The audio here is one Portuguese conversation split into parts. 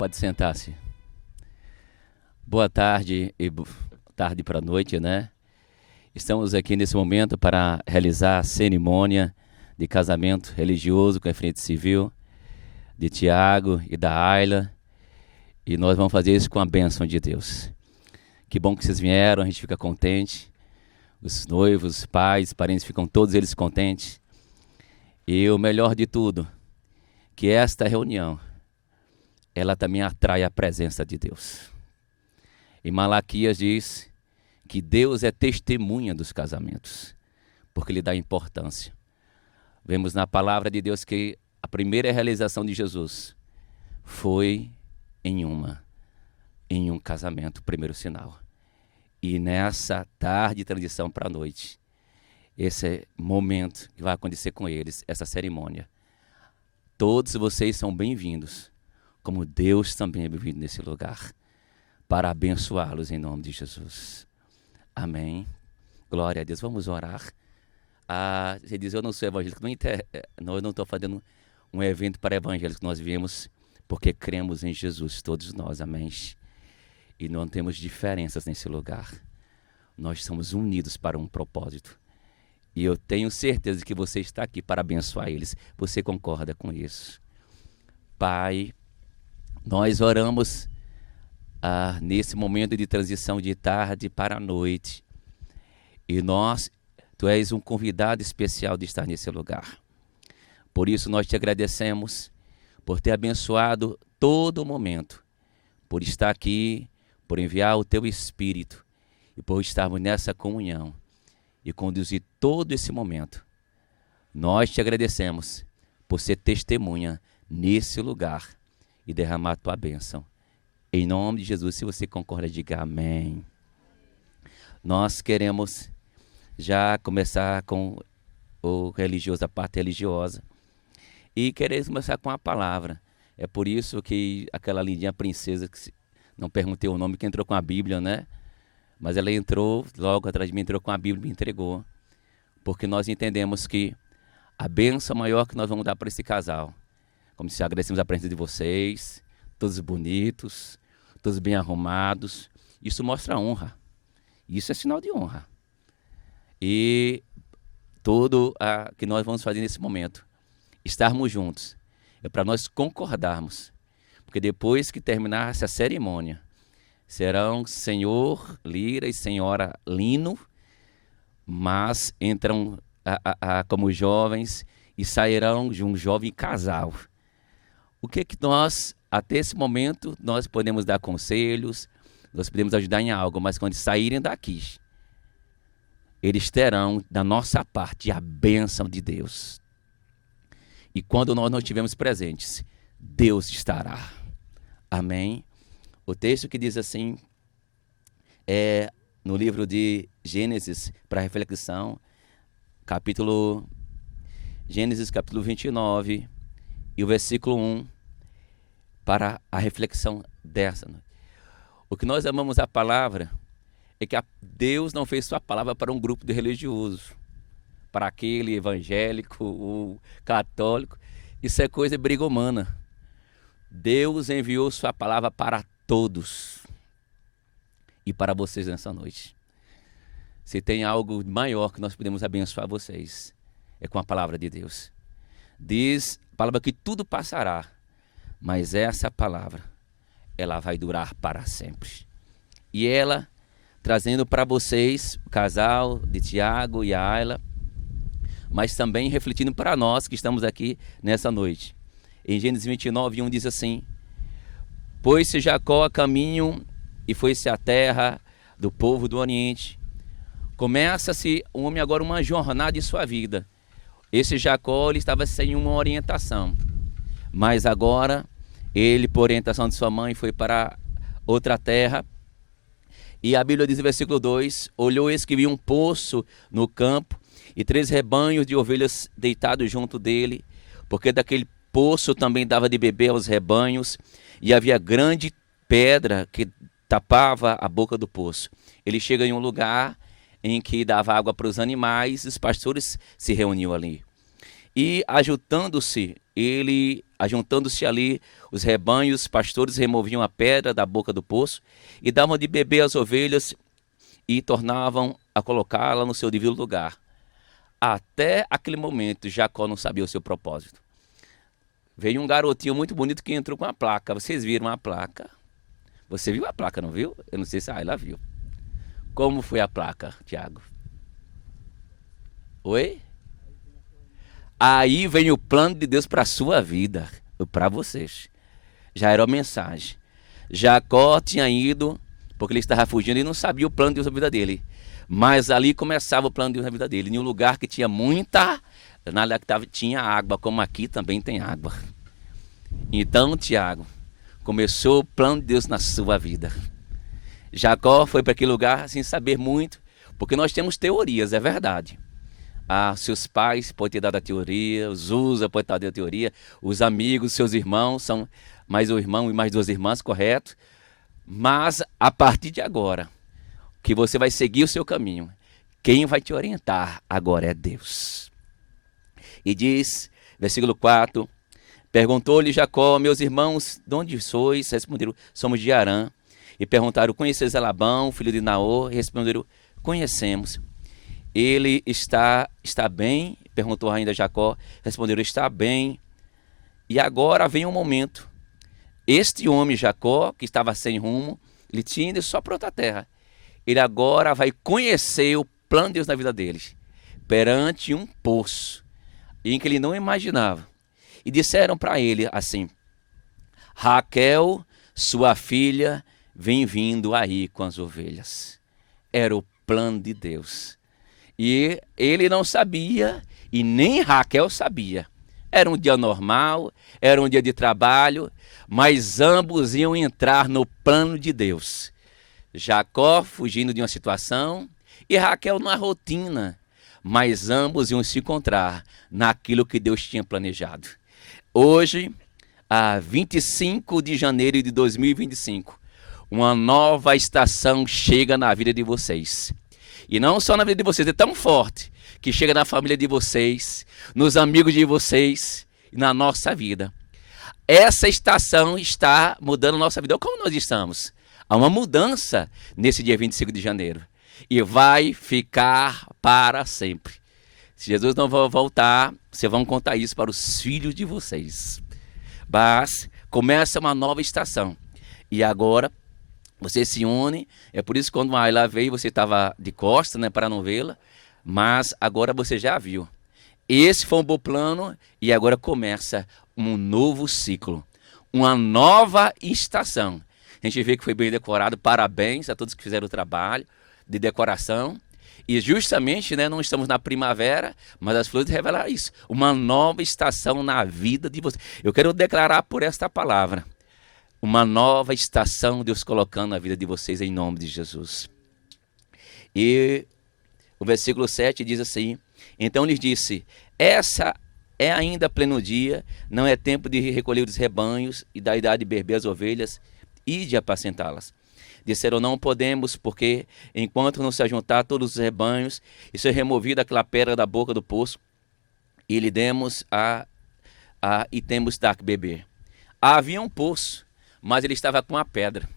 Pode sentar-se. Boa tarde e tarde para a noite, né? Estamos aqui nesse momento para realizar a cerimônia de casamento religioso com a frente civil de Tiago e da Ayla. E nós vamos fazer isso com a bênção de Deus. Que bom que vocês vieram, a gente fica contente. Os noivos, os pais, parentes ficam todos eles contentes. E o melhor de tudo, que esta reunião, ela também atrai a presença de Deus. E Malaquias diz que Deus é testemunha dos casamentos, porque Ele dá importância. Vemos na palavra de Deus que a primeira realização de Jesus foi em um casamento, o primeiro sinal. E nessa tarde de transição para a noite, esse momento que vai acontecer com eles, essa cerimônia, todos vocês são bem-vindos, como Deus também é bem-vindo nesse lugar, para abençoá-los em nome de Jesus. Amém. Glória a Deus. Vamos orar. Você diz, eu não sou evangélico. Nós não estamos fazendo um evento para evangélicos. Nós viemos porque cremos em Jesus, todos nós. Amém. E não temos diferenças nesse lugar. Nós somos unidos para um propósito. E eu tenho certeza que você está aqui para abençoar eles. Você concorda com isso? Pai, nós oramos nesse momento de transição de tarde para a noite. E tu és um convidado especial de estar nesse lugar. Por isso nós te agradecemos por ter abençoado todo o momento, por estar aqui, por enviar o teu Espírito e por estarmos nessa comunhão e conduzir todo esse momento. Nós te agradecemos por ser testemunha nesse lugar e derramar a tua bênção. Em nome de Jesus, se você concorda, diga amém. Nós queremos já começar com o religioso, a parte religiosa. E queremos começar com a palavra. É por isso que aquela lindinha princesa, que não perguntei o nome, que entrou com a Bíblia, né? Mas ela entrou, logo atrás de mim, entrou com a Bíblia e me entregou. Porque nós entendemos que a bênção maior que nós vamos dar para esse casal, como se agradecemos a presença de vocês, todos bonitos, todos bem arrumados, isso mostra honra. Isso é sinal de honra. E tudo que nós vamos fazer nesse momento, estarmos juntos, é para nós concordarmos. Porque depois que terminar essa cerimônia, serão senhor Lira e senhora Lino, mas entram como jovens e sairão de um jovem casal. O que nós, até esse momento, nós podemos dar conselhos, nós podemos ajudar em algo, mas quando saírem daqui, eles terão da nossa parte a bênção de Deus. E quando nós não estivermos presentes, Deus estará. Amém? O texto que diz assim, é no livro de Gênesis, para reflexão, Gênesis capítulo 29, e o versículo 1, para a reflexão dessa noite. O que nós amamos a palavra é que Deus não fez sua palavra para um grupo de religiosos, para aquele evangélico, o católico. Isso é coisa de briga humana. Deus enviou sua palavra para todos e para vocês nessa noite. Se tem algo maior que nós podemos abençoar vocês, é com a palavra de Deus. Diz a palavra que tudo passará, mas essa palavra, ela vai durar para sempre. E ela, trazendo para vocês, o casal de Tiago e a Ayla, mas também refletindo para nós que estamos aqui nessa noite. Em Gênesis 29, 1 diz assim: Pôs-se Jacó a caminho e foi-se à terra do povo do Oriente. Começa-se o homem agora uma jornada de sua vida. Esse Jacó, ele estava sem uma orientação, mas agora ele, por orientação de sua mãe, foi para outra terra. E a Bíblia diz no versículo 2, olhou, eis que viu um poço no campo e 3 rebanhos de ovelhas deitados junto dele, porque daquele poço também dava de beber aos rebanhos, e havia grande pedra que tapava a boca do poço. Ele chega em um lugar em que dava água para os animais, os pastores se reuniam ali. E ajuntando-se ali os rebanhos, os pastores removiam a pedra da boca do poço e davam de beber às ovelhas e tornavam a colocá-la no seu devido lugar. Até aquele momento, Jacó não sabia o seu propósito. Veio um garotinho muito bonito que entrou com a placa. Vocês viram a placa? Você viu a placa, não viu? Eu não sei se ela viu. Como foi a placa, Tiago? Oi? Aí vem o plano de Deus para a sua vida, para vocês. Já era uma mensagem. Jacó tinha ido, porque ele estava fugindo e não sabia o plano de Deus na vida dele. Mas ali começava o plano de Deus na vida dele. Em um lugar que tinha muita, tinha água, como aqui também tem água. Então, Tiago, começou o plano de Deus na sua vida. Jacó foi para aquele lugar sem saber muito, porque nós temos teorias, é verdade. Seus pais podem ter dado a teoria, os Uza podem ter dado a teoria, os amigos, seus irmãos, são mais um irmão e mais duas irmãs, correto? Mas a partir de agora, que você vai seguir o seu caminho, quem vai te orientar agora é Deus. E diz, versículo 4, perguntou-lhe Jacó, meus irmãos, de onde sois? Responderam, somos de Harã. E perguntaram, conheceis Labão, filho de Naor? Responderam, conhecemos. Ele está bem? Perguntou ainda Jacó. Responderam, está bem. E agora vem um momento. Este homem, Jacó, que estava sem rumo, ele tinha ido só para outra terra. Ele agora vai conhecer o plano de Deus na vida deles, perante um poço, em que ele não imaginava. E disseram para ele assim, Raquel, sua filha, vem vindo aí com as ovelhas. Era o plano de Deus. E ele não sabia, e nem Raquel sabia. Era um dia normal, era um dia de trabalho, mas ambos iam entrar no plano de Deus. Jacó fugindo de uma situação e Raquel numa rotina, mas ambos iam se encontrar naquilo que Deus tinha planejado. Hoje, a 25 de janeiro de 2025, uma nova estação chega na vida de vocês. E não só na vida de vocês, é tão forte que chega na família de vocês, nos amigos de vocês e na nossa vida. Essa estação está mudando a nossa vida. Como nós estamos? Há uma mudança nesse dia 25 de janeiro. E vai ficar para sempre. Se Jesus não voltar, vocês vão contar isso para os filhos de vocês. Mas começa uma nova estação. E agora você se une. É por isso que quando a Ayla veio, você estava de costas, né, para não vê-la. Mas agora você já viu. Esse foi um bom plano e agora começa um novo ciclo. Uma nova estação. A gente vê que foi bem decorado. Parabéns a todos que fizeram o trabalho de decoração. E justamente, né, não estamos na primavera, mas as flores revelam isso. Uma nova estação na vida de vocês. Eu quero declarar por esta palavra. Uma nova estação Deus colocando na vida de vocês em nome de Jesus. E o versículo 7 diz assim, então lhes disse, essa é ainda pleno dia, não é tempo de recolher os rebanhos e da idade de beber as ovelhas e de apacentá-las. Disseram, não podemos, porque enquanto não se ajuntar todos os rebanhos e ser removida aquela pedra da boca do poço, e lhe demos e temos dar que beber. Havia um poço, mas ele estava com a pedra.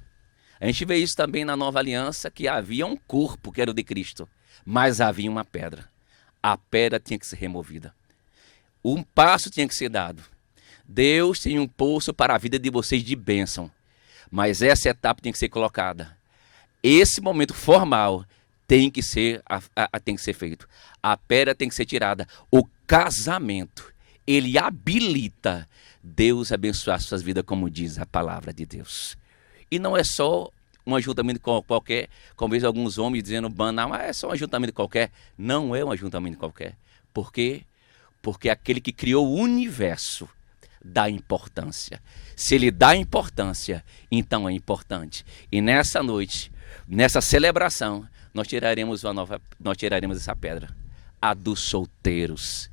A gente vê isso também na Nova Aliança, que havia um corpo, que era o de Cristo, mas havia uma pedra. A pedra tinha que ser removida. Um passo tinha que ser dado. Deus tem um poço para a vida de vocês de bênção. Mas essa etapa tem que ser colocada. Esse momento formal tem que ser feito. A pedra tem que ser tirada. O casamento, ele habilita Deus a abençoar suas vidas, como diz a palavra de Deus. E não é só um ajuntamento qualquer, como vejo alguns homens dizendo, não, é só um ajuntamento qualquer. Não é um ajuntamento qualquer. Por quê? Porque aquele que criou o universo dá importância. Se ele dá importância, então é importante. E nessa noite, nessa celebração, nós tiraremos essa pedra, a dos solteiros.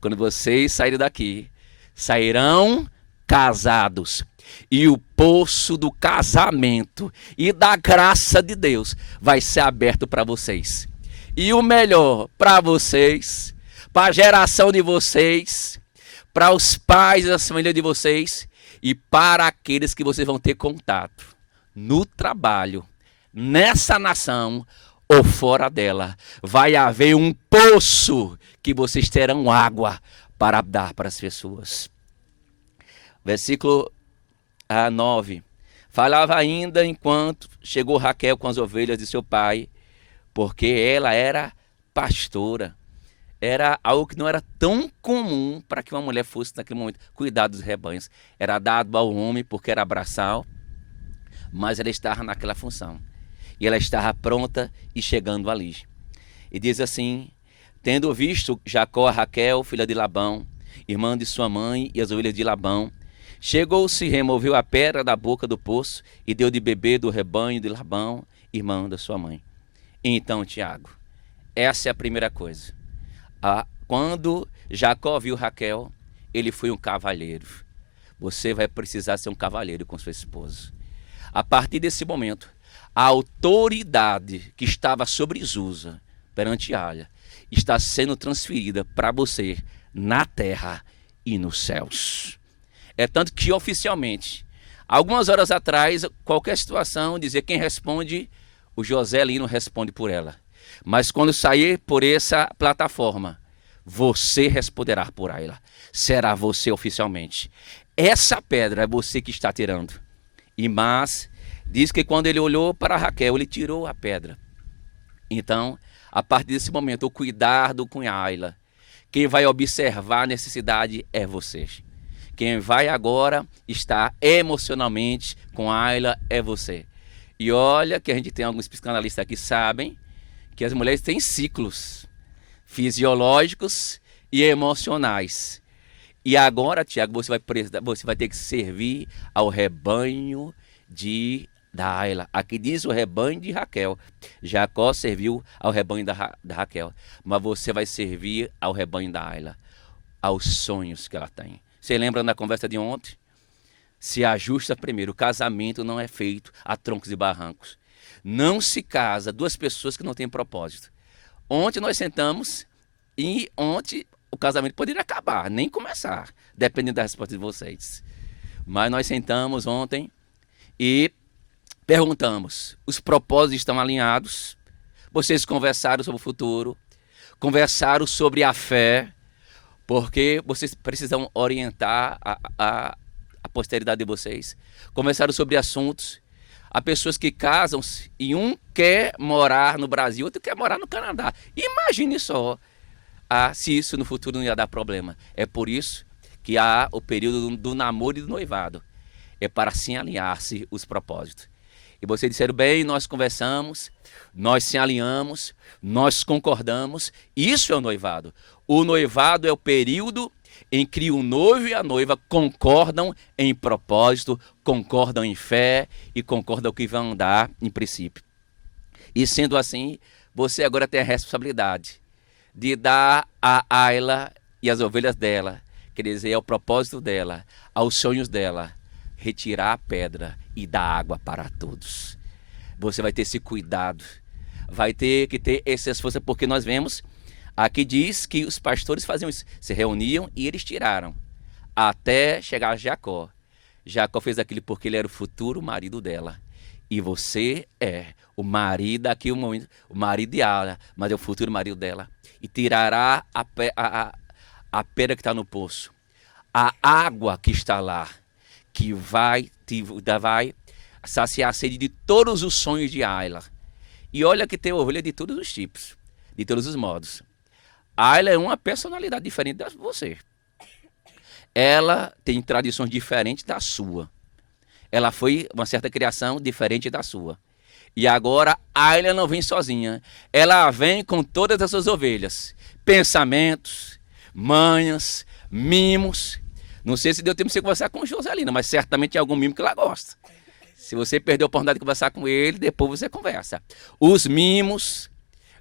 Quando vocês saírem daqui, sairão casados. E o poço do casamento e da graça de Deus vai ser aberto para vocês. E o melhor para vocês, para a geração de vocês, para os pais da família de vocês e para aqueles que vocês vão ter contato no trabalho, nessa nação ou fora dela, vai haver um poço que vocês terão água para dar para as pessoas. Versículo 9. Falava ainda enquanto chegou Raquel com as ovelhas de seu pai, porque ela era pastora. Era algo que não era tão comum para que uma mulher fosse naquele momento cuidar dos rebanhos. Era dado ao homem porque era braçal, mas ela estava naquela função. E ela estava pronta e chegando ali. E diz assim: tendo visto Jacó a Raquel, filha de Labão, irmã de sua mãe, e as ovelhas de Labão, chegou-se, removeu a pedra da boca do poço e deu de beber do rebanho de Labão, irmã da sua mãe. Então, Tiago, essa é a primeira coisa. Quando Jacó viu Raquel, ele foi um cavalheiro. Você vai precisar ser um cavalheiro com sua esposa. A partir desse momento, a autoridade que estava sobre Zusa, perante Aia, está sendo transferida para você na terra e nos céus. É tanto que oficialmente, algumas horas atrás, qualquer situação, dizer quem responde, o José Lino responde por ela. Mas quando sair por essa plataforma, você responderá por ela. Será você oficialmente. Essa pedra é você que está tirando. Mas diz que quando ele olhou para Raquel, ele tirou a pedra. Então, a partir desse momento, o cuidado com Aila, quem vai observar a necessidade é você. Quem vai agora estar emocionalmente com Aila é você. E olha que a gente tem alguns psicanalistas que sabem que as mulheres têm ciclos fisiológicos e emocionais. E agora, Tiago, você vai ter que servir ao rebanho da Aila. Aqui diz o rebanho de Raquel. Jacó serviu ao rebanho da Raquel. Mas você vai servir ao rebanho da Aila, aos sonhos que ela tem. Você lembra na conversa de ontem? Se ajusta primeiro. O casamento não é feito a troncos e barrancos. Não se casa duas pessoas que não têm propósito. Ontem nós sentamos e ontem o casamento poderia acabar, nem começar, dependendo da resposta de vocês. Mas nós sentamos ontem e perguntamos: os propósitos estão alinhados? Vocês conversaram sobre o futuro, conversaram sobre a fé, porque vocês precisam orientar a posteridade de vocês. Conversaram sobre assuntos. Há pessoas que casam-se e um quer morar no Brasil, outro quer morar no Canadá. Imagine só se isso no futuro não ia dar problema. É por isso que há o período do namoro e do noivado. É para assim alinhar-se os propósitos. E vocês disseram bem, nós conversamos, nós se alinhamos, nós concordamos. Isso é o noivado. O noivado é o período em que o noivo e a noiva concordam em propósito, concordam em fé e concordam o que vão andar em princípio. E sendo assim, você agora tem a responsabilidade de dar a Aila e as ovelhas dela, quer dizer, ao propósito dela, aos sonhos dela, retirar a pedra e dar água para todos. Você vai ter esse cuidado, vai ter que ter esse esforço, porque nós vemos, aqui diz que os pastores faziam isso, se reuniam e eles tiraram, até chegar a Jacó. Jacó fez aquilo porque ele era o futuro marido dela. E você é o marido, aqui o marido de Aila, mas é o futuro marido dela. E tirará a pedra que está no poço, a água que está lá, que vai saciar a sede de todos os sonhos de Aila. E olha que tem ovelha de todos os tipos, de todos os modos. Aila é uma personalidade diferente de você. Ela tem tradições diferentes da sua. Ela foi uma certa criação diferente da sua. E agora Aila não vem sozinha. Ela vem com todas as suas ovelhas. Pensamentos, manhas, mimos. Não sei se deu tempo de você conversar com o Joselina, mas certamente tem algum mimo que ela gosta. Se você perdeu a oportunidade de conversar com ele, depois você conversa. Os mimos,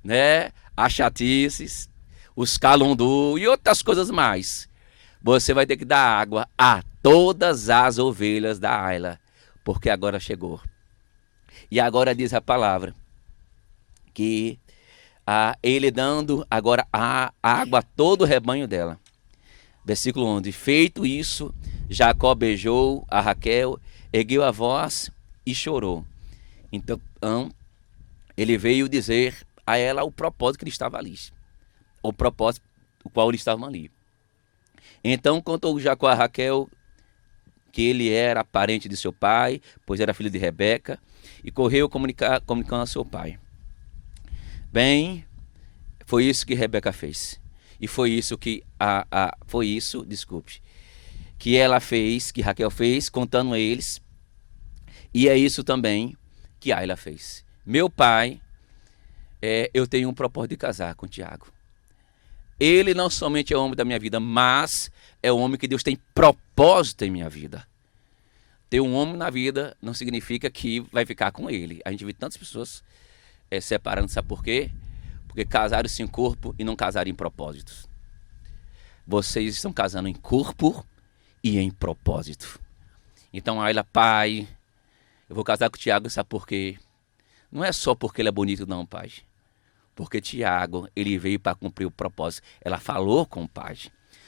né? As chatices, os calundu e outras coisas mais. Você vai ter que dar água a todas as ovelhas da Aila, porque agora chegou. E agora diz a palavra que ele dando agora a água a todo o rebanho dela. Versículo 11. Feito isso, Jacó beijou a Raquel, ergueu a voz e chorou. Então, ele veio dizer a ela o propósito que ele estava ali. O propósito o qual eles estavam ali. Então contou Jacó a Raquel que ele era parente de seu pai, pois era filho de Rebeca, e correu comunicando a seu pai. Bem, foi isso que Rebeca fez. E foi isso que que ela fez, que Raquel fez, contando a eles. E é isso também que Aila fez. Meu pai, eu tenho um propósito de casar com Tiago. Ele não somente é o homem da minha vida, mas é o homem que Deus tem propósito em minha vida. Ter um homem na vida não significa que vai ficar com ele. A gente vê tantas pessoas separando, sabe por quê? Porque casaram-se em corpo e não casaram em propósitos. Vocês estão casando em corpo e em propósito. Então, Aila, pai, eu vou casar com o Tiago, sabe por quê? Não é só porque ele é bonito, não, pai. Porque Tiago, ele veio para cumprir o propósito. Ela falou com o pai.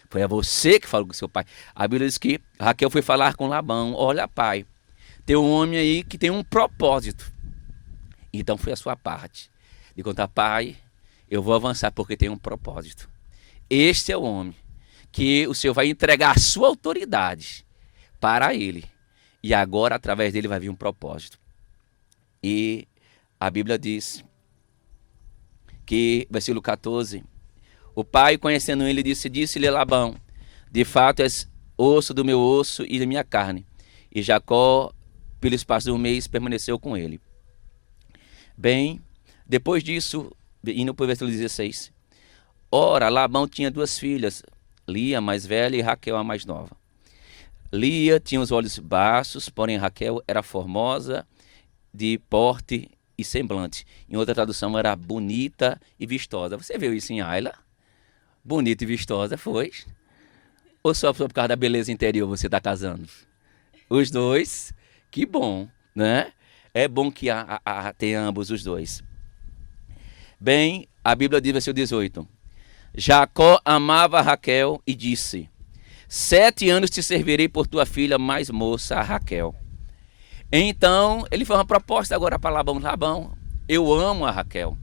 Foi a você que falou com seu pai. A Bíblia diz que Raquel foi falar com Labão. Olha, pai, tem um homem aí que tem um propósito. Então foi a sua parte. De contar, pai, eu vou avançar porque tem um propósito. Este é o homem que o Senhor vai entregar a sua autoridade para ele. E agora, através dele, vai vir um propósito. E a Bíblia diz que, versículo 14, o pai, conhecendo ele, disse-lhe Labão, de fato és osso do meu osso e da minha carne. E Jacó, pelo espaço de um mês, permaneceu com ele. Bem, depois disso, indo para o versículo 16, ora, Labão tinha duas filhas, Lia, a mais velha, e Raquel, a mais nova. Lia tinha os olhos baços, porém Raquel era formosa, de porte e semblante. Em outra tradução era bonita e vistosa. Você viu isso em Aila? Bonita e vistosa, foi? Ou só por causa da beleza interior você está casando? Os dois, que bom, né? É bom que tenha ambos os dois. Bem, a Bíblia diz, versículo 18. Jacó amava Raquel e disse, 7 anos te servirei por tua filha mais moça, a Raquel. Então, ele fez uma proposta agora para Labão. Labão, eu amo a Raquel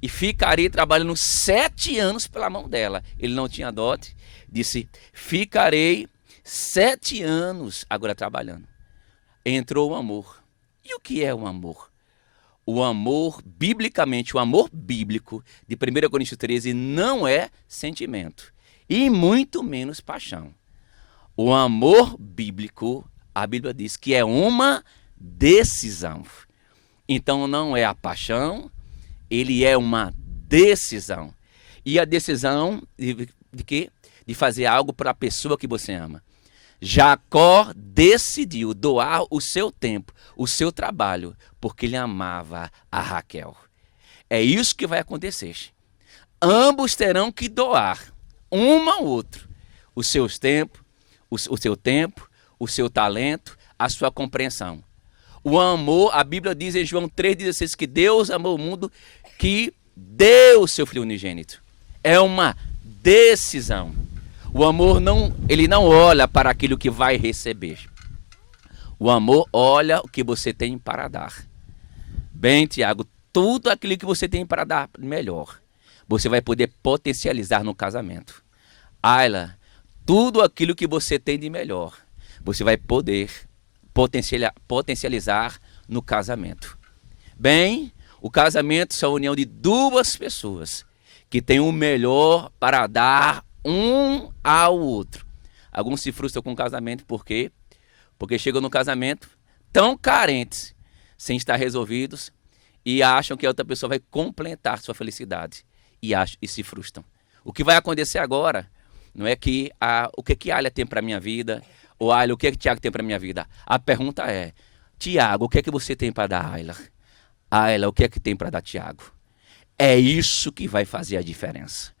e ficarei trabalhando 7 anos pela mão dela. Ele não tinha dote, disse, ficarei 7 anos agora trabalhando. Entrou o amor. E o que é o amor? O amor, biblicamente, o amor bíblico de 1 Coríntios 13 não é sentimento e muito menos paixão. O amor bíblico, a Bíblia diz que é uma decisão. Então não é a paixão, ele é uma decisão. E a decisão de quê? De fazer algo para a pessoa que você ama. Jacó decidiu doar o seu tempo, o seu trabalho, porque ele amava a Raquel. É isso que vai acontecer. Ambos terão que doar, um ao outro, os seus tempos, o seu tempo, o seu talento, a sua compreensão. O amor, a Bíblia diz em João 3,16 que Deus amou o mundo, que deu o seu Filho unigênito. É uma decisão. O amor ele não olha para aquilo que vai receber. O amor olha o que você tem para dar. Bem, Tiago, tudo aquilo que você tem para dar melhor, você vai poder potencializar no casamento. Ayla, tudo aquilo que você tem de melhor, você vai poder potencializar no casamento. Bem, o casamento é a união de duas pessoas que têm o melhor para dar um ao outro. Alguns se frustram com o casamento, por quê? Porque chegam no casamento tão carentes, sem estar resolvidos, e acham que a outra pessoa vai completar sua felicidade, e se frustram. O que vai acontecer agora não é que o que Ayla tem para a minha vida, ou Ayla, o que Tiago tem para a minha vida. A pergunta é, Tiago, o que é que você tem para dar, Ayla? Ayla, o que é que tem para dar, Tiago? É isso que vai fazer a diferença.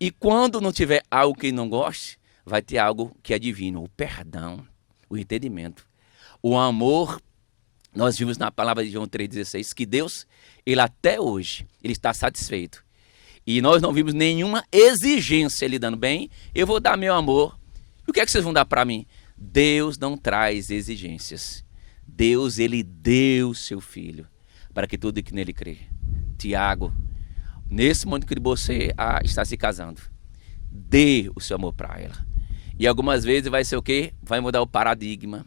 E quando não tiver algo que não goste, vai ter algo que é divino, o perdão, o entendimento. O amor, nós vimos na palavra de João 3,16, que Deus, ele até hoje, ele está satisfeito. E nós não vimos nenhuma exigência ele dando bem, eu vou dar meu amor. E o que é que vocês vão dar para mim? Deus não traz exigências. Deus, ele deu seu filho para que tudo que nele crê. Tiago, nesse momento que você está se casando, dê o seu amor para ela. E algumas vezes vai ser o quê? Vai mudar o paradigma,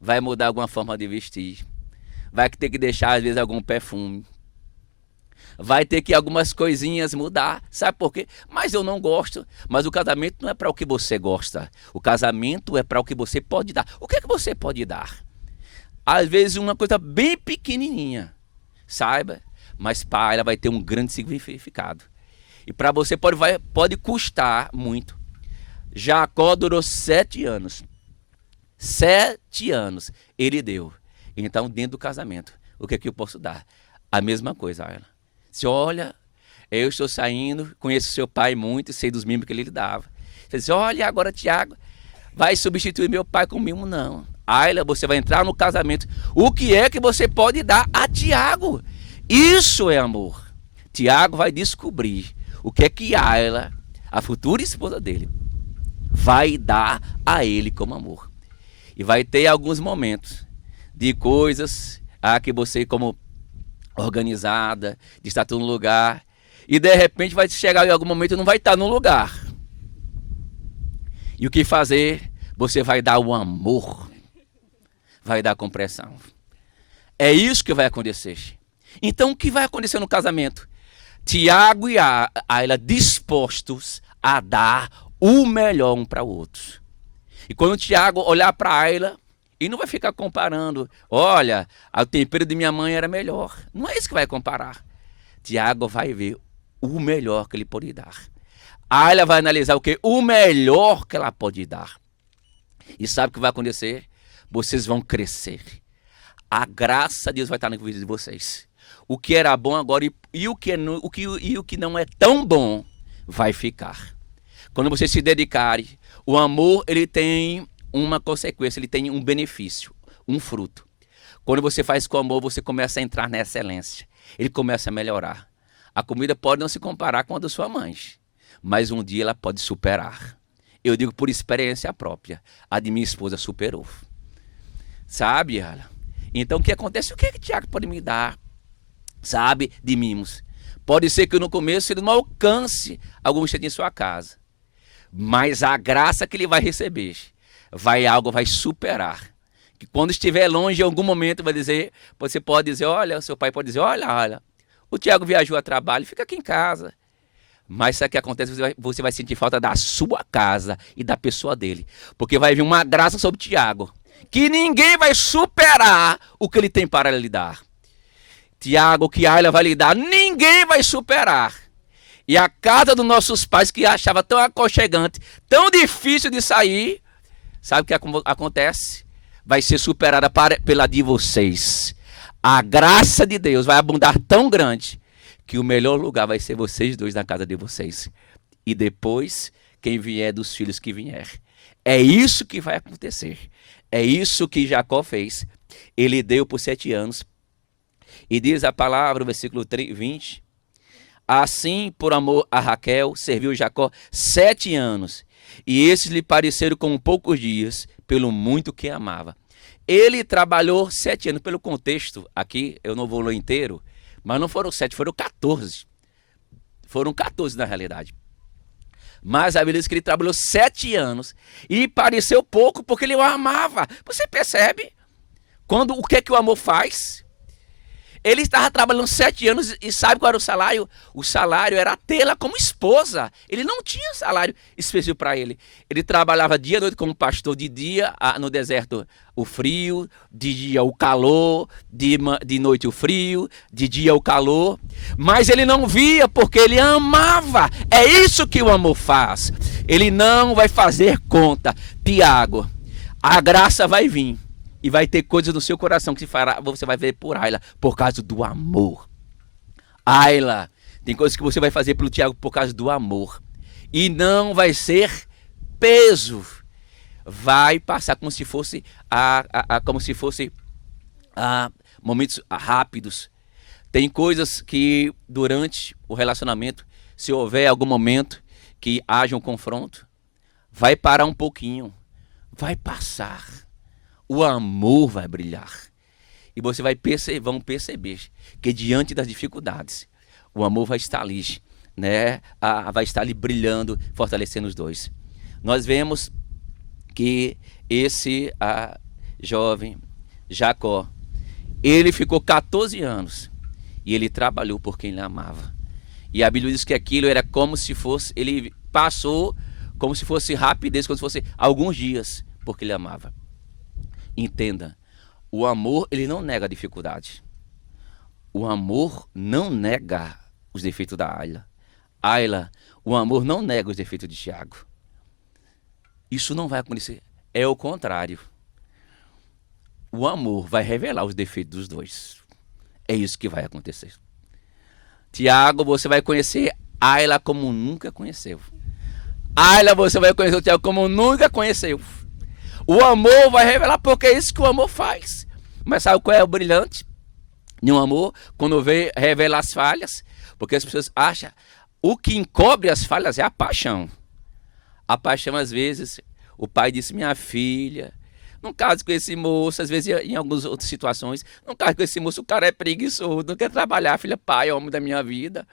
vai mudar alguma forma de vestir, vai ter que deixar às vezes algum perfume, vai ter que algumas coisinhas mudar. Sabe por quê? Mas eu não gosto. Mas o casamento não é para o que você gosta. O casamento é para o que você pode dar. O que é que você pode dar? Às vezes uma coisa bem pequenininha, saiba, mas para ela vai ter um grande significado. E para você pode custar muito. Jacó durou 7 anos. 7 anos ele deu. Então, dentro do casamento, o que é que eu posso dar? A mesma coisa a ela. Se olha, eu estou saindo, conheço seu pai muito, sei dos mimos que ele lhe dava. Você diz, olha, agora Tiago vai substituir meu pai com mimo, não. Ayla, você vai entrar no casamento. O que é que você pode dar a Tiago? Isso é amor. Tiago vai descobrir o que é que Ayla, a futura esposa dele, vai dar a ele como amor. E vai ter alguns momentos de coisas que você, como organizada, de estar tudo no lugar, e de repente vai chegar em algum momento e não vai estar no lugar. E o que fazer? Você vai dar o amor, vai dar compreensão. É isso que vai acontecer. Então o que vai acontecer no casamento? Tiago e Ayla dispostos a dar o melhor um para o outro. E quando o Tiago olhar para Ayla, e não vai ficar comparando, olha, o tempero de minha mãe era melhor. Não é isso que vai comparar. Tiago vai ver o melhor que ele pode dar. Ayla vai analisar o que? O melhor que ela pode dar. E sabe o que vai acontecer? Vocês vão crescer. A graça de Deus vai estar na vida de vocês. O que era bom agora e o que não é tão bom vai ficar. Quando vocês se dedicarem, o amor ele tem uma consequência, ele tem um benefício, um fruto. Quando você faz com amor, você começa a entrar na excelência. Ele começa a melhorar. A comida pode não se comparar com a da sua mãe, mas um dia ela pode superar. Eu digo por experiência própria. A de minha esposa superou. Sabe, ela? Então o que acontece? O que é que Tiago pode me dar? Sabe, de mimos. Pode ser que no começo ele não alcance algum instante em sua casa. Mas a graça que ele vai receber vai superar. Que quando estiver longe, em algum momento vai dizer, você pode dizer, olha, seu pai pode dizer, olha, o Tiago viajou a trabalho, fica aqui em casa. Mas sabe o que acontece? Você vai sentir falta da sua casa e da pessoa dele. Porque vai vir uma graça sobre Tiago, que ninguém vai superar o que ele tem para lhe dar. Tiago, que Ayla vai lhe dar, ninguém vai superar. E a casa dos nossos pais, que achava tão aconchegante, tão difícil de sair, sabe o que acontece? Vai ser superada pela de vocês. A graça de Deus vai abundar tão grande que o melhor lugar vai ser vocês dois na casa de vocês. E depois, quem vier dos filhos que vier. É isso que vai acontecer. É isso que Jacó fez. Ele deu por 7 anos. E diz a palavra, o versículo 20. Assim, por amor a Raquel, serviu Jacó 7 anos. E esses lhe pareceram como poucos dias, pelo muito que amava. Ele trabalhou 7 anos. Pelo contexto aqui, eu não vou ler inteiro, mas não foram 7, foram 14. Foram 14 na realidade. Mas a Bíblia diz que ele trabalhou 7 anos e pareceu pouco porque ele o amava. Você percebe? O que é que o amor faz? Ele estava trabalhando 7 anos e sabe qual era o salário? O salário era tê-la como esposa. Ele não tinha salário específico para ele. Ele trabalhava dia e noite como pastor, de dia no deserto o frio, de dia o calor, de noite o frio, de dia o calor. Mas ele não via porque ele amava. É isso que o amor faz. Ele não vai fazer conta. Tiago, a graça vai vir. E vai ter coisas no seu coração que você vai ver por Ayla, por causa do amor. Ayla, tem coisas que você vai fazer pelo Tiago por causa do amor. E não vai ser peso. Vai passar como se fosse, momentos rápidos. Tem coisas que durante o relacionamento, se houver algum momento que haja um confronto, vai parar um pouquinho. vai passar. O amor vai brilhar. E você vão perceber que diante das dificuldades, o amor vai estar ali, né? Vai estar ali brilhando, fortalecendo os dois. Nós vemos que esse jovem, Jacó, ele ficou 14 anos e ele trabalhou por quem ele amava. E a Bíblia diz que aquilo era como se fosse, ele passou como se fosse rapidez, como se fosse alguns dias, porque ele amava. Entenda, o amor, ele não nega a dificuldade. O amor não nega os defeitos da Ayla. Ayla, o amor não nega os defeitos de Tiago. Isso não vai acontecer. É o contrário. O amor vai revelar os defeitos dos dois. É isso que vai acontecer. Tiago, você vai conhecer Ayla como nunca conheceu. Ayla, você vai conhecer o Tiago como nunca conheceu. O amor vai revelar, porque é isso que o amor faz. Mas sabe qual é o brilhante de um amor? Quando revela as falhas. Porque as pessoas acham, o que encobre as falhas é a paixão. A paixão, às vezes, o pai disse, minha filha, não case com esse moço, às vezes em algumas outras situações, não case com esse moço, o cara é preguiçoso, não quer trabalhar, filha, pai, é o homem da minha vida,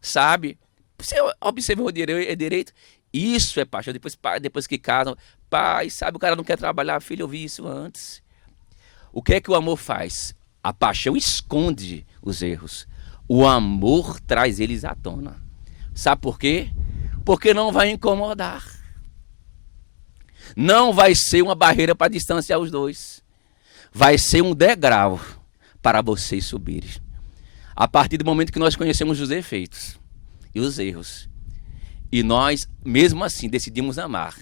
sabe? Você observa o direito, isso é paixão. Depois que casam, pai, sabe, o cara não quer trabalhar, filha, eu vi isso antes. O que é que o amor faz? A paixão esconde os erros, o amor traz eles à tona. Sabe por quê? Porque não vai incomodar. Não vai ser uma barreira para distanciar os dois. Vai ser um degrau para vocês subirem. A partir do momento que nós conhecemos os defeitos e os erros, e nós, mesmo assim, decidimos amar,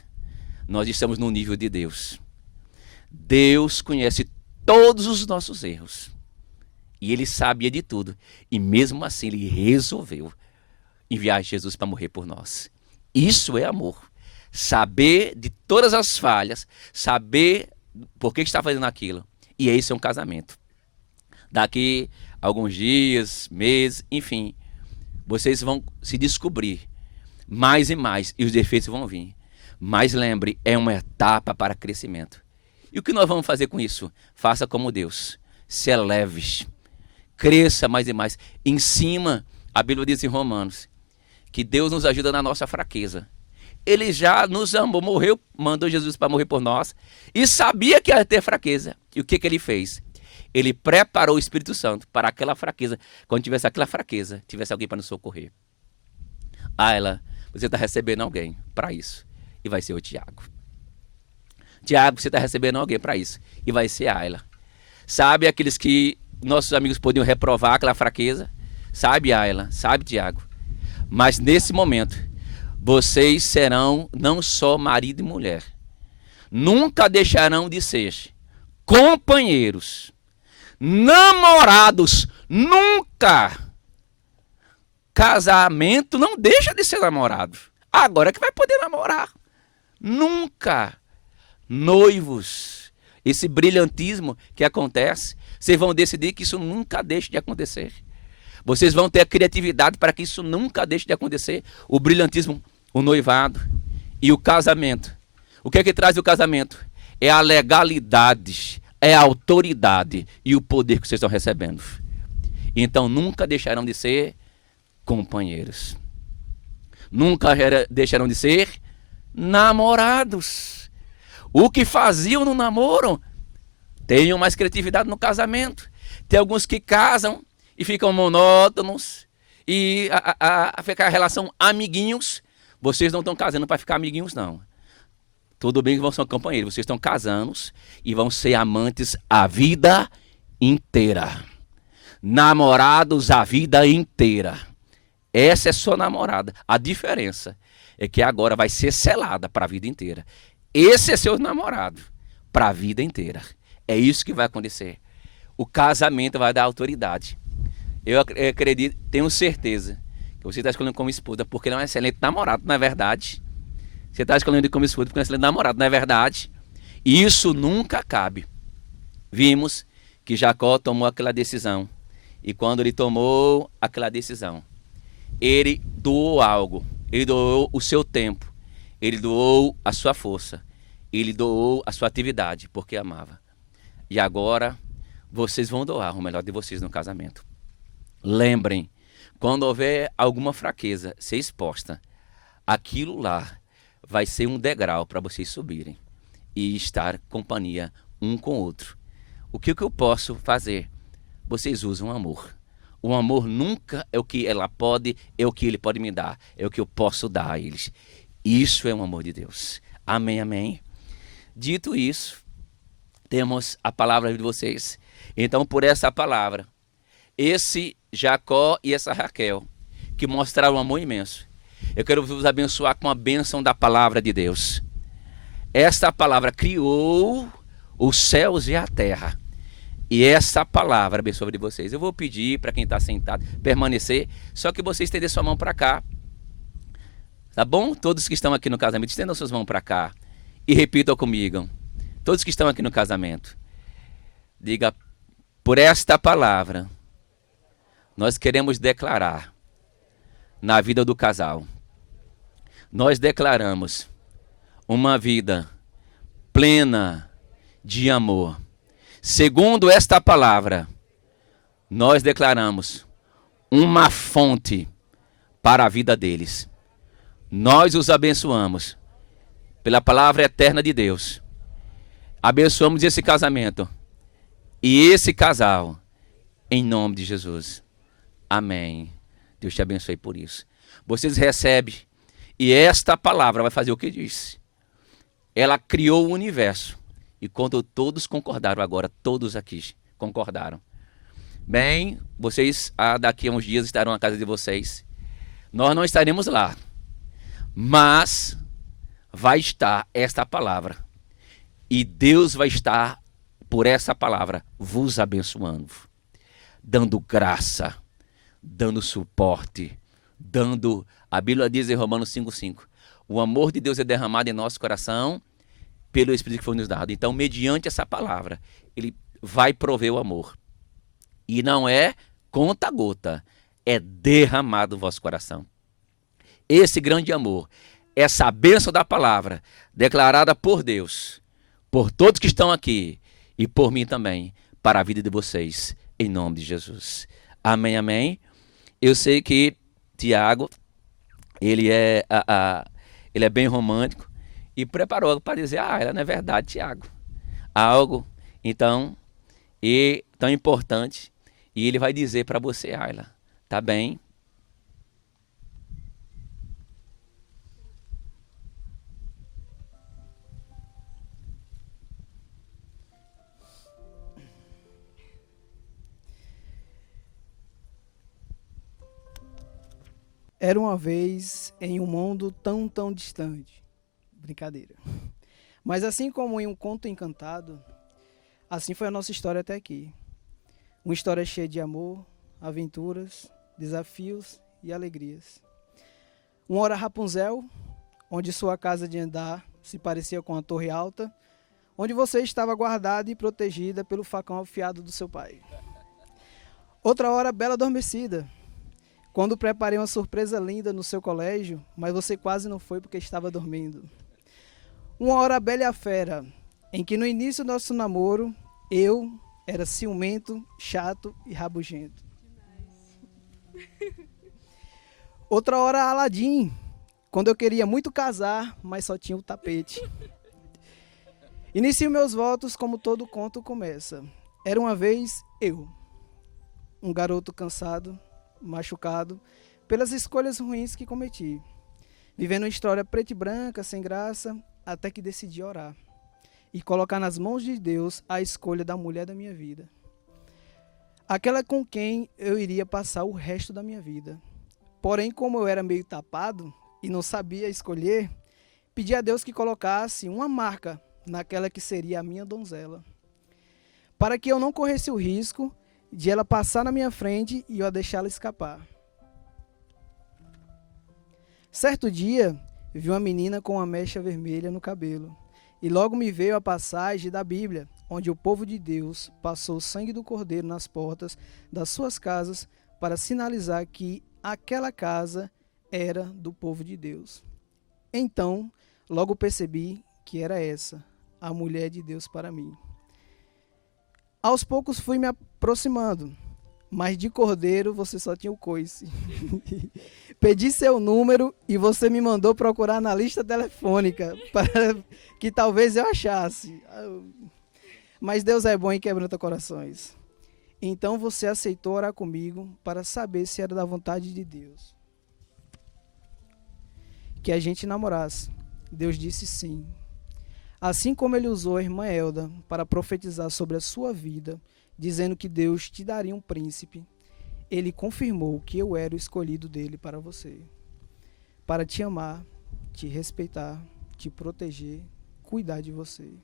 nós estamos no nível de Deus. Deus conhece todos os nossos erros. E Ele sabia de tudo. E mesmo assim, Ele resolveu enviar Jesus para morrer por nós. Isso é amor. Saber de todas as falhas, saber por que está fazendo aquilo. E isso é um casamento. Daqui a alguns dias, meses, enfim, vocês vão se descobrir mais e mais, e os defeitos vão vir. Mas lembre, é uma etapa para crescimento. E o que nós vamos fazer com isso? Faça como Deus. Se eleve, cresça mais e mais. Em cima, a Bíblia diz em Romanos, que Deus nos ajuda na nossa fraqueza. Ele já nos amou, morreu, mandou Jesus para morrer por nós e sabia que ia ter fraqueza. E o que ele fez? Ele preparou o Espírito Santo para aquela fraqueza. Quando tivesse aquela fraqueza, tivesse alguém para nos socorrer. Ayla, você está recebendo alguém para isso. E vai ser o Tiago. Tiago, você está recebendo alguém para isso. E vai ser a Ayla. Sabe aqueles que nossos amigos podiam reprovar aquela fraqueza? Sabe, Ayla? Sabe, Tiago? Mas nesse momento, vocês serão não só marido e mulher. Nunca deixarão de ser companheiros, namorados, nunca. Casamento não deixa de ser namorado. Agora que vai poder namorar. Nunca. Noivos. Esse brilhantismo que acontece, vocês vão decidir que isso nunca deixe de acontecer. Vocês vão ter a criatividade para que isso nunca deixe de acontecer. O brilhantismo, o noivado e o casamento. O que é que traz o casamento? É a legalidade, é a autoridade e o poder que vocês estão recebendo. Então nunca deixarão de ser companheiros. Nunca deixarão de ser namorados. O que faziam no namoro, tenham mais criatividade no casamento. Tem alguns que casam e ficam monótonos e fica a relação amiguinhos. Vocês não estão casando para ficar amiguinhos, não. Tudo bem que vão ser companheiros. Vocês estão casando e vão ser amantes a vida inteira. Namorados a vida inteira. Essa é sua namorada. A diferença é que agora vai ser selada para a vida inteira. Esse é seu namorado para a vida inteira. É isso que vai acontecer. O casamento vai dar autoridade. Eu acredito, tenho certeza que você está escolhendo como esposa porque ele é um excelente namorado, não é verdade? Você está escolhendo como esposa porque ele é um excelente namorado, não é verdade? E isso nunca cabe. Vimos que Jacó tomou aquela decisão. E quando ele tomou aquela decisão, ele doou algo. Ele doou o seu tempo. Ele doou a sua força. ele doou a sua atividade porque amava. E agora vocês vão doar o melhor de vocês no casamento. Lembrem, quando houver alguma fraqueza ser exposta, aquilo lá vai ser um degrau para vocês subirem e estar companhia um com o outro. O que eu posso fazer? Vocês usam amor. O amor nunca é o que ela pode, é o que ele pode me dar, é o que eu posso dar a eles. Isso é o amor de Deus. Amém, amém. Dito isso, temos a palavra de vocês. Então, por essa palavra, esse Jacó e essa Raquel, que mostraram um amor imenso, eu quero vos abençoar com a bênção da palavra de Deus. Esta palavra criou os céus e a terra. E essa palavra abençoa de vocês. Eu vou pedir para quem está sentado permanecer, só que vocês estendem sua mão para cá. Tá bom? Todos que estão aqui no casamento, estendam suas mãos para cá. E repitam comigo. Todos que estão aqui no casamento. Diga, por esta palavra, nós queremos declarar na vida do casal. Nós declaramos uma vida plena de amor. Segundo esta palavra, nós declaramos uma fonte para a vida deles. Nós os abençoamos pela palavra eterna de Deus. Abençoamos esse casamento e esse casal em nome de Jesus. Amém. Deus te abençoe por isso. Vocês recebem e esta palavra vai fazer o que disse. Ela criou o universo. E quando todos concordaram agora, todos aqui concordaram. Bem, vocês daqui a uns dias estarão na casa de vocês. Nós não estaremos lá. Mas vai estar esta palavra. E Deus vai estar, por essa palavra, vos abençoando. Dando graça, dando suporte, dando... A Bíblia diz em Romanos 5,5. O amor de Deus é derramado em nosso coração pelo Espírito que foi nos dado. Então, mediante essa palavra, ele vai prover o amor. E não é conta-gota, é derramado no vosso coração. Esse grande amor, essa bênção da palavra, declarada por Deus, por todos que estão aqui, e por mim também, para a vida de vocês, em nome de Jesus. Amém, amém. Eu sei que Tiago, ele é bem romântico, e preparou algo para dizer, ela não é verdade, Tiago. Algo, então, e tão importante. E ele vai dizer para você, Ayla, tá bem? Era uma vez em um mundo tão, tão distante. Brincadeira. Mas assim como em um conto encantado, assim foi a nossa história até aqui. Uma história cheia de amor, aventuras, desafios e alegrias. Uma hora Rapunzel, onde sua casa de andar se parecia com a torre alta, onde você estava guardada e protegida pelo facão afiado do seu pai. Outra hora Bela Adormecida, quando preparei uma surpresa linda no seu colégio, mas você quase não foi porque estava dormindo. Uma hora a Bela e a Fera, em que no início do nosso namoro, eu era ciumento, chato e rabugento. Outra hora a Aladim, quando eu queria muito casar, mas só tinha o tapete. Inicio meus votos como todo conto começa. Era uma vez eu, um garoto cansado, machucado, pelas escolhas ruins que cometi. Vivendo uma história preta e branca, sem graça, até que decidi orar e colocar nas mãos de Deus a escolha da mulher da minha vida. Aquela com quem eu iria passar o resto da minha vida. Porém, como eu era meio tapado e não sabia escolher, pedi a Deus que colocasse uma marca naquela que seria a minha donzela, para que eu não corresse o risco de ela passar na minha frente e eu a deixá-la escapar. Certo dia, vi uma menina com uma mecha vermelha no cabelo, e logo me veio a passagem da Bíblia, onde o povo de Deus passou o sangue do cordeiro nas portas das suas casas para sinalizar que aquela casa era do povo de Deus. Então, logo percebi que era essa, a mulher de Deus para mim. Aos poucos fui me aproximando, mas de cordeiro você só tinha o coice. Pedi seu número e você me mandou procurar na lista telefônica para que talvez eu achasse. Mas Deus é bom e quebranta corações. Então você aceitou orar comigo para saber se era da vontade de Deus que a gente namorasse. Deus disse sim. Assim como ele usou a irmã Elda para profetizar sobre a sua vida, dizendo que Deus te daria um príncipe, ele confirmou que eu era o escolhido dele para você, para te amar, te respeitar, te proteger, cuidar de você,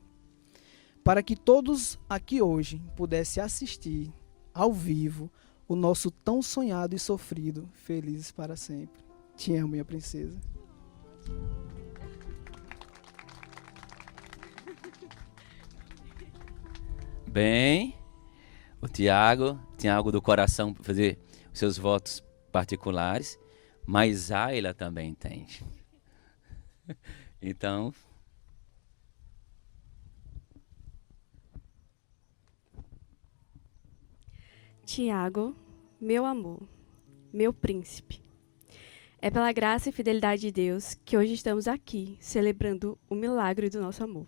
para que todos aqui hoje pudessem assistir ao vivo o nosso tão sonhado e sofrido Felizes para Sempre. Te amo, minha princesa. Bem, o Tiago tinha algo do coração para fazer os seus votos particulares, mas Ayla também tem. Então, Tiago, meu amor, meu príncipe. É pela graça e fidelidade de Deus que hoje estamos aqui, celebrando o milagre do nosso amor.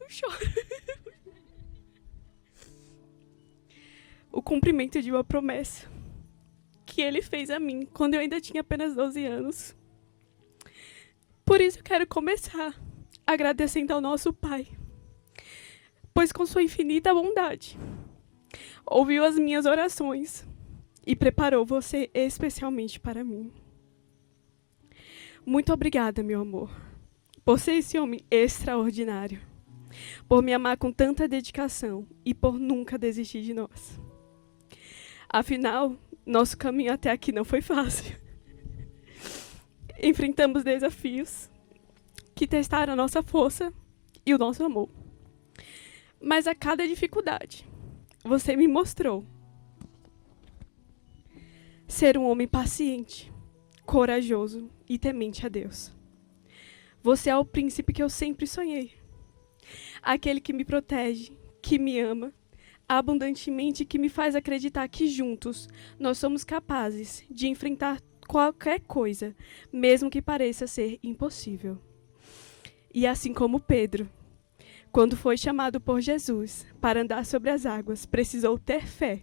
Não chora. O cumprimento de uma promessa que ele fez a mim quando eu ainda tinha apenas 12 anos. Por isso eu quero começar agradecendo ao nosso Pai, pois com sua infinita bondade ouviu as minhas orações e preparou você especialmente para mim. Muito obrigada, meu amor, por ser esse homem extraordinário, por me amar com tanta dedicação e por nunca desistir de nós. Afinal, nosso caminho até aqui não foi fácil. Enfrentamos desafios que testaram a nossa força e o nosso amor. Mas a cada dificuldade, você me mostrou ser um homem paciente, corajoso e temente a Deus. Você é o príncipe que eu sempre sonhei. Aquele que me protege, que me ama abundantemente e que me faz acreditar que juntos nós somos capazes de enfrentar qualquer coisa, mesmo que pareça ser impossível. E assim como Pedro, quando foi chamado por Jesus para andar sobre as águas, precisou ter fé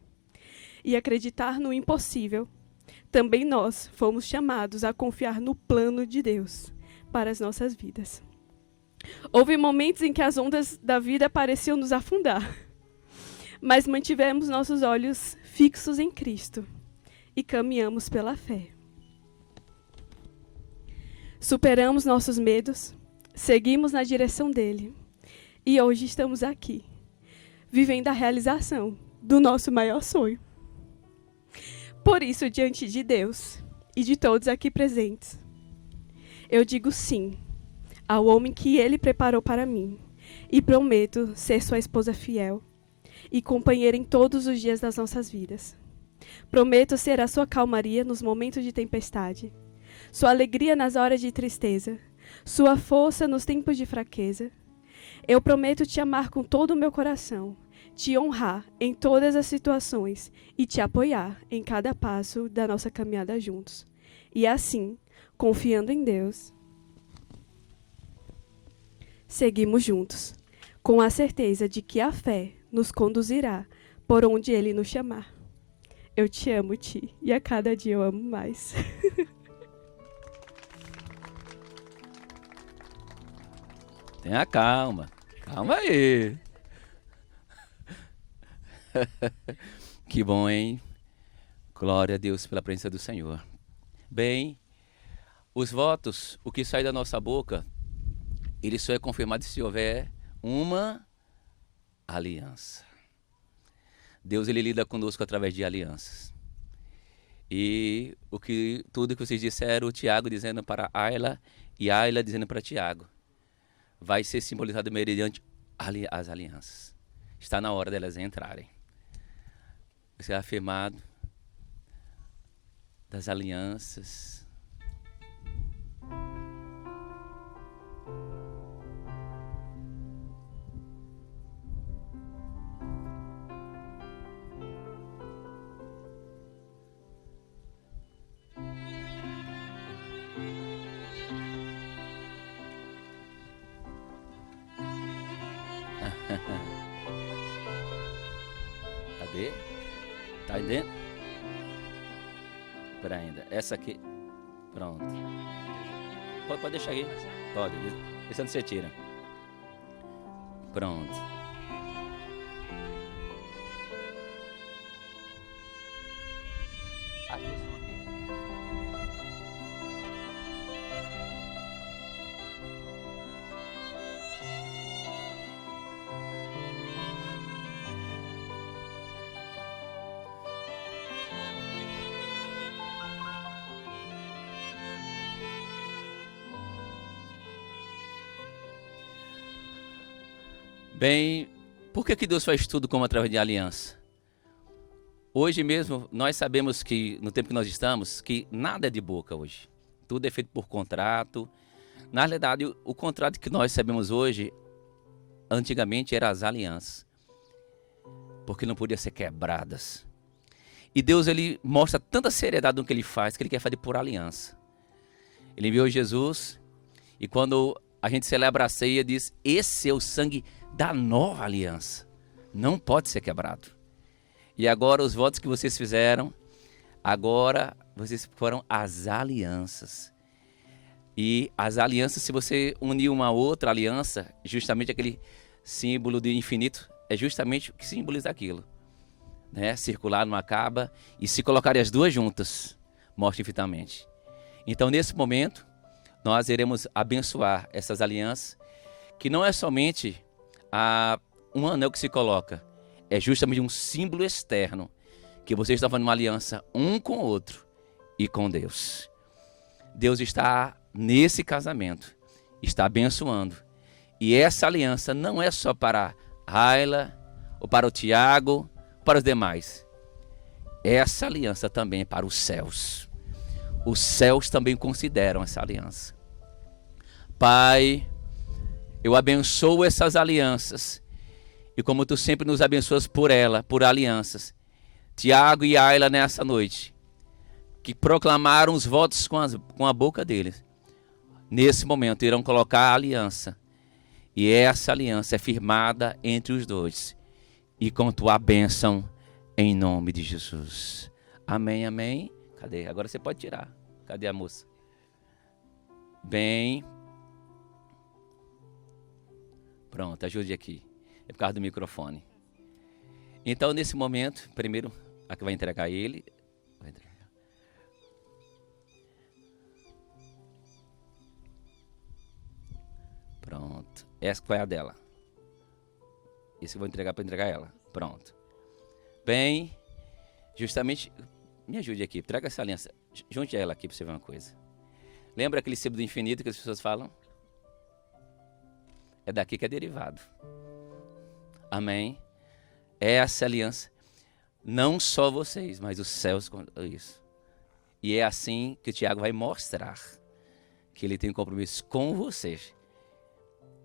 e acreditar no impossível, também nós fomos chamados a confiar no plano de Deus para as nossas vidas. Houve momentos em que as ondas da vida pareciam nos afundar, mas mantivemos nossos olhos fixos em Cristo e caminhamos pela fé. Superamos nossos medos, seguimos na direção dele e hoje estamos aqui, vivendo a realização do nosso maior sonho. Por isso, diante de Deus e de todos aqui presentes, eu digo sim ao homem que ele preparou para mim e prometo ser sua esposa fiel e companheira em todos os dias das nossas vidas. Prometo ser a sua calmaria nos momentos de tempestade, sua alegria nas horas de tristeza, sua força nos tempos de fraqueza. Eu prometo te amar com todo o meu coração, te honrar em todas as situações e te apoiar em cada passo da nossa caminhada juntos. E assim, confiando em Deus, seguimos juntos, com a certeza de que a fé nos conduzirá por onde Ele nos chamar. Eu te amo, Ti, e a cada dia eu amo mais. tenha calma. Calma aí. Que bom, hein? Glória a Deus pela presença do Senhor. Bem, os votos, o que sai da nossa boca, ele só é confirmado se houver uma aliança. Deus, ele lida conosco através de alianças. E tudo que vocês disseram, o Tiago dizendo para Ayla e Ayla dizendo para Tiago, vai ser simbolizado mediante as alianças. Está na hora delas entrarem. Vai ser afirmado das alianças. Tá entendendo? Espera ainda. Essa aqui. Pronto. Pode deixar aí. Pode. Esse ano você tira. Pronto. As duas são aqui. Bem, por que Deus faz tudo como através de aliança? Hoje mesmo, nós sabemos que, no tempo que nós estamos, que nada é de boca hoje. Tudo é feito por contrato. Na realidade, o contrato que nós sabemos hoje, antigamente, era as alianças. Porque não podiam ser quebradas. E Deus, ele mostra tanta seriedade no que ele faz, que ele quer fazer por aliança. Ele enviou Jesus, e quando a gente celebra a ceia, diz, esse é o sangue da nova aliança. Não pode ser quebrado. E agora os votos que vocês fizeram, agora vocês foram as alianças. E as alianças, se você unir uma outra aliança, justamente aquele símbolo do infinito, é justamente o que simboliza aquilo. Né? Circular não acaba, e se colocarem as duas juntas, mostra infinitamente. Então, nesse momento, nós iremos abençoar essas alianças, que não é somente um anel que se coloca, é justamente um símbolo externo, que vocês estão fazendo uma aliança um com o outro e com Deus. Deus está nesse casamento, está abençoando. E essa aliança não é só para a Ayla, ou para o Tiago, para os demais. Essa aliança também é para os céus. Os céus também consideram essa aliança. Pai, eu abençoo essas alianças. E como tu sempre nos abençoas por ela, por alianças. Tiago e Ayla nessa noite, que proclamaram os votos com a boca deles, nesse momento irão colocar a aliança. E essa aliança é firmada entre os dois. E com tua bênção, em nome de Jesus. Amém, amém. Cadê? Agora você pode tirar. Cadê a moça? Bem. Pronto, ajude aqui. É por causa do microfone. Então, nesse momento, primeiro, a que vai entregar ele. Vai entregar. Pronto. Essa que vai a dela. Esse que eu vou entregar para entregar ela. Pronto. Bem, justamente, me ajude aqui. Traga essa aliança. Junte ela aqui para você ver uma coisa. Lembra aquele símbolo do infinito que as pessoas falam? É daqui que é derivado. Amém? Essa aliança. Não só vocês, mas os céus com isso. E é assim que o Tiago vai mostrar que ele tem um compromisso com vocês.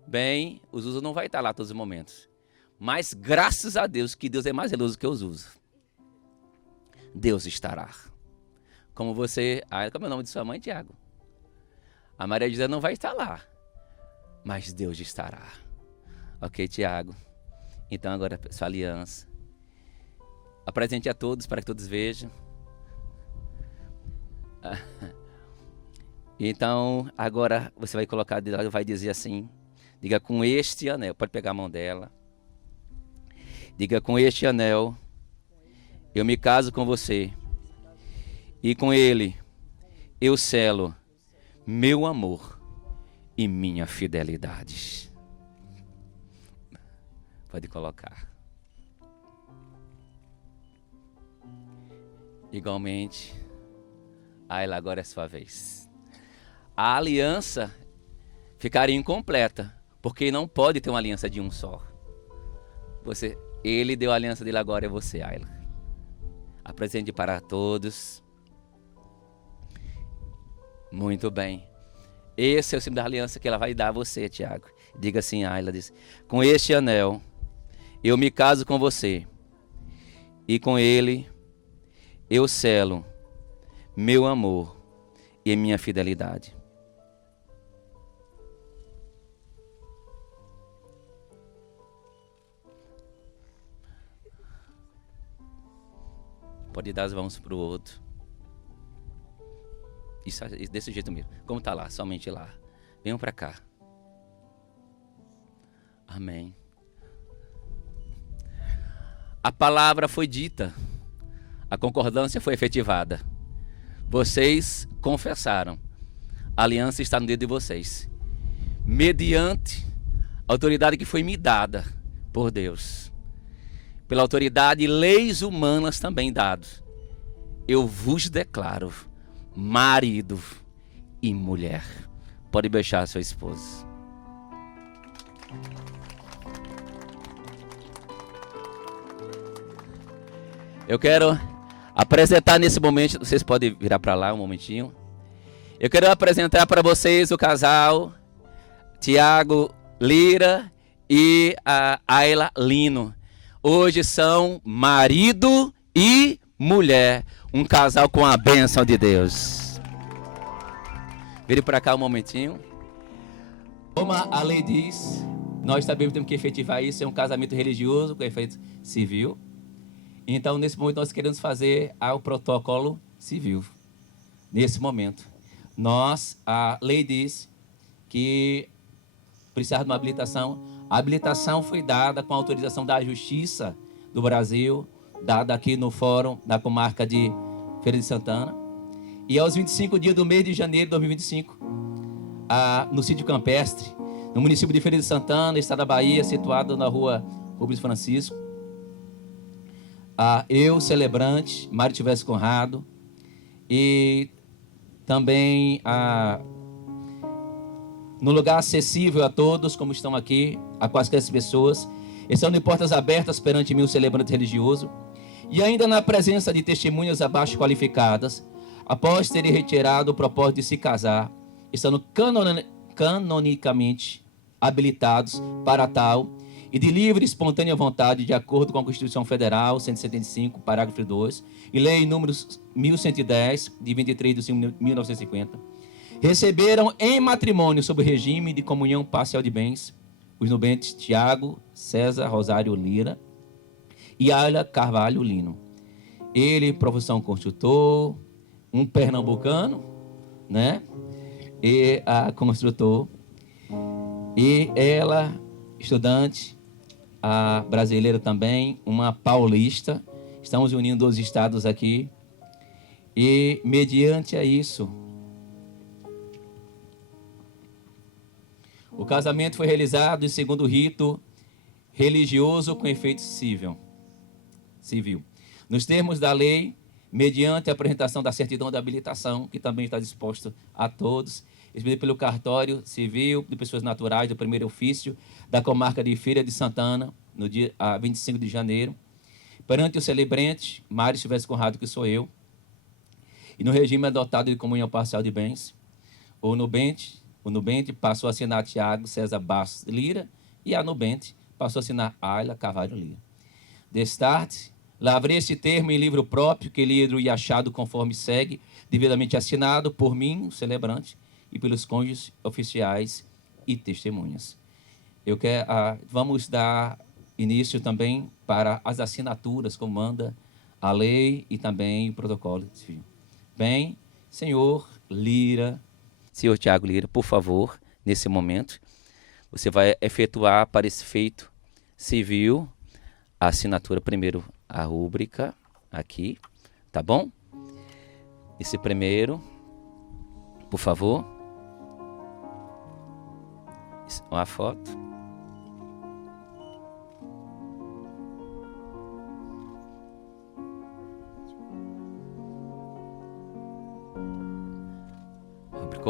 Bem, os usos não vai estar lá todos os momentos. Mas graças a Deus, que Deus é mais zeloso que os usos. Deus estará. Como você... como é o nome de sua mãe, Tiago? A Maria José não vai estar lá. Mas Deus estará. Ok, Tiago? Então agora sua aliança. Apresente a todos para que todos vejam. Então agora você vai colocar, vai dizer assim. Diga com este anel. Pode pegar a mão dela. Diga com este anel. Eu me caso com você. E com ele eu selo meu amor e minha fidelidade. Pode colocar. Igualmente, Ayla, agora é sua vez. A aliança ficaria incompleta, porque não pode ter uma aliança de um só. Ele deu a aliança dele, agora é você, Ayla. Apresente para todos. Muito bem. Esse é o símbolo da aliança que ela vai dar a você, Tiago. Diga assim, Ayla, diz: com este anel, eu me caso com você. E com ele, eu selo meu amor e minha fidelidade. Pode dar as mãos para o outro. Isso, desse jeito mesmo. Como está lá, somente lá. Venham para cá. Amém. A palavra foi dita. A concordância foi efetivada. Vocês confessaram. A aliança está no dedo de vocês. Mediante a autoridade que foi me dada por Deus. Pela autoridade e leis humanas também dados. Eu vos declaro marido e mulher. Pode beijar sua esposa. Eu quero apresentar nesse momento, vocês podem virar para lá um momentinho. Eu quero apresentar para vocês o casal Tiago Lira e a Ayla Lino. Hoje são marido e mulher, um casal com a bênção de Deus. Vire para cá um momentinho. Como a lei diz, nós também temos que efetivar isso, é um casamento religioso com efeito civil. Então, nesse momento, nós queremos fazer o protocolo civil. Nesse momento. A lei diz que precisa de uma habilitação. A habilitação foi dada com a autorização da Justiça do Brasil, dada aqui no Fórum da Comarca de Feira de Santana. E aos 25 dias do mês de janeiro de 2025, no sítio campestre, no município de Feira de Santana, estado da Bahia, situado na rua Rubens Francisco, eu, celebrante, Mário Tivesse Conrado, e também no lugar acessível a todos, como estão aqui, a quaisquer pessoas, estando de portas abertas perante mim, o celebrante religioso, e ainda na presença de testemunhas abaixo qualificadas, após terem retirado o propósito de se casar, estando canonicamente habilitados para tal, e de livre e espontânea vontade, de acordo com a Constituição Federal, 175, parágrafo 2, e Lei número 1110, de 23 de 5 de 1950, receberam em matrimônio, sob o regime de comunhão parcial de bens, os nubentes Tiago César Rosário Lira e Ayla Carvalho Lino. Ele, profissão construtor, um pernambucano, né? E a construtor. E ela, estudante, a brasileira também, uma paulista. Estamos unindo os estados aqui. E, mediante a isso, o casamento foi realizado segundo o rito religioso com efeito civil. Nos termos da lei, mediante a apresentação da certidão de habilitação, que também está disposto a todos, expedido pelo cartório civil de pessoas naturais do primeiro ofício da comarca de Feira de Santana, no dia 25 de janeiro, perante o celebrante, Mário Silvestre Conrado, que sou eu, e no regime adotado de comunhão parcial de bens, o nubente passou a assinar Tiago César Bastos Lira e a nubente passou a assinar Ayla Carvalho Lira. Destarte, lavrei este termo em livro próprio, que lido e achado conforme segue, devidamente assinado por mim, o celebrante, e pelos cônjuges oficiais e testemunhas. Vamos dar início também para as assinaturas, como manda a lei e também o protocolo civil. Bem, senhor Lira. Senhor Tiago Lira, por favor, nesse momento, você vai efetuar para esse feito civil a assinatura, primeiro a rúbrica aqui, tá bom? Esse primeiro, por favor. Uma foto.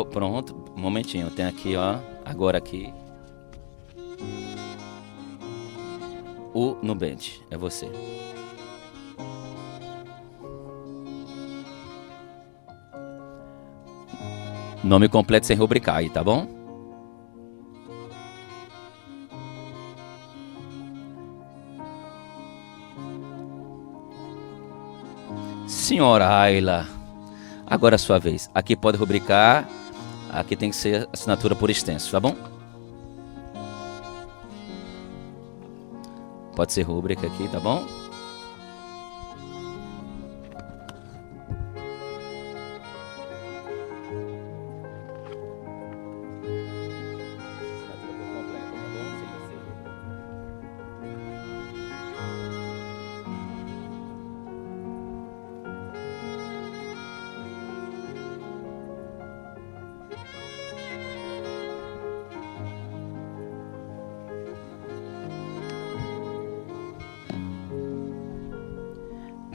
Pronto, um momentinho, tem aqui, ó, agora aqui. O nubente, é você. Nome completo sem rubricar aí, tá bom? Senhora Ayla, agora é a sua vez. Aqui pode rubricar, aqui tem que ser assinatura por extenso, tá bom? Pode ser rúbrica aqui, tá bom?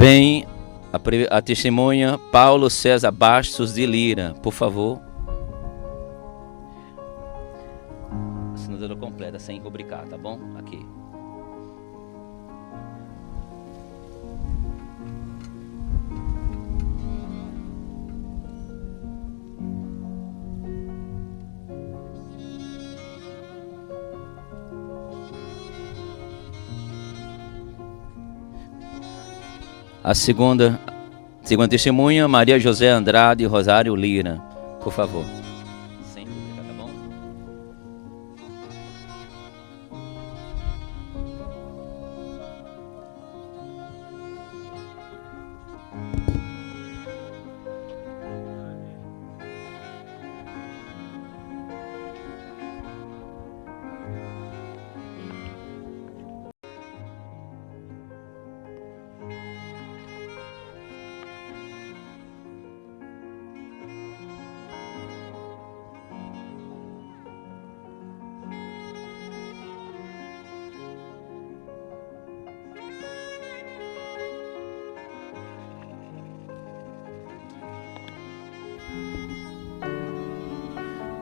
Bem, a testemunha Paulo César Bastos de Lira, por favor. Assinatura completa, sem rubricar, tá bom? Aqui. A segunda testemunha, Maria José Andrade Rosário Lira, por favor. Sem rubricar, tá bom?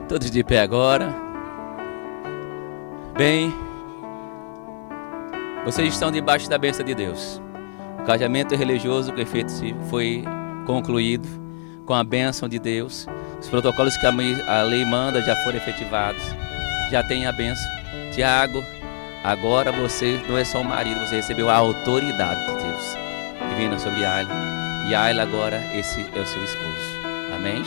Todos de pé agora. Bem, vocês estão debaixo da bênção de Deus. O casamento religioso que foi concluído com a bênção de Deus. Os protocolos que a lei manda já foram efetivados. Já tem a bênção. Tiago, agora você não é só o marido, você recebeu a autoridade de Deus divina sobre Ayla. E Ayla agora, esse é o seu esposo. Amém?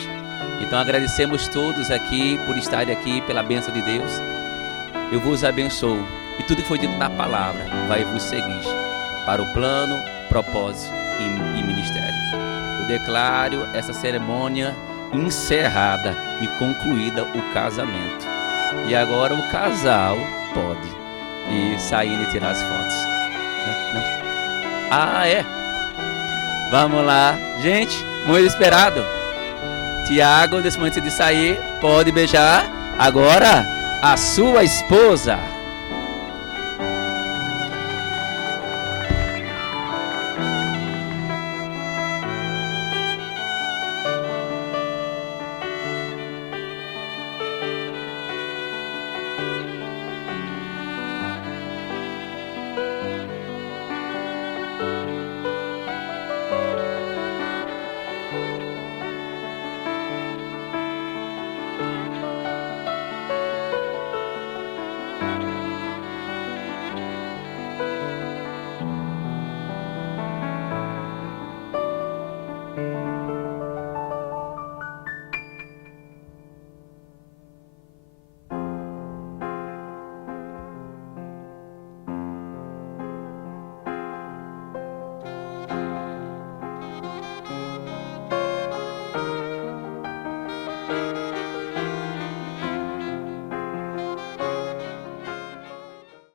Então agradecemos todos aqui por estarem aqui, pela bênção de Deus. Eu vos abençoo. E tudo que foi dito na palavra vai vos seguir para o plano, propósito e ministério. Eu declaro essa cerimônia encerrada e concluída o casamento. E agora o casal pode sair e tirar as fotos. Não? Ah, é? Vamos lá. Gente, muito esperado. Tiago, nesse momento de sair, pode beijar agora a sua esposa.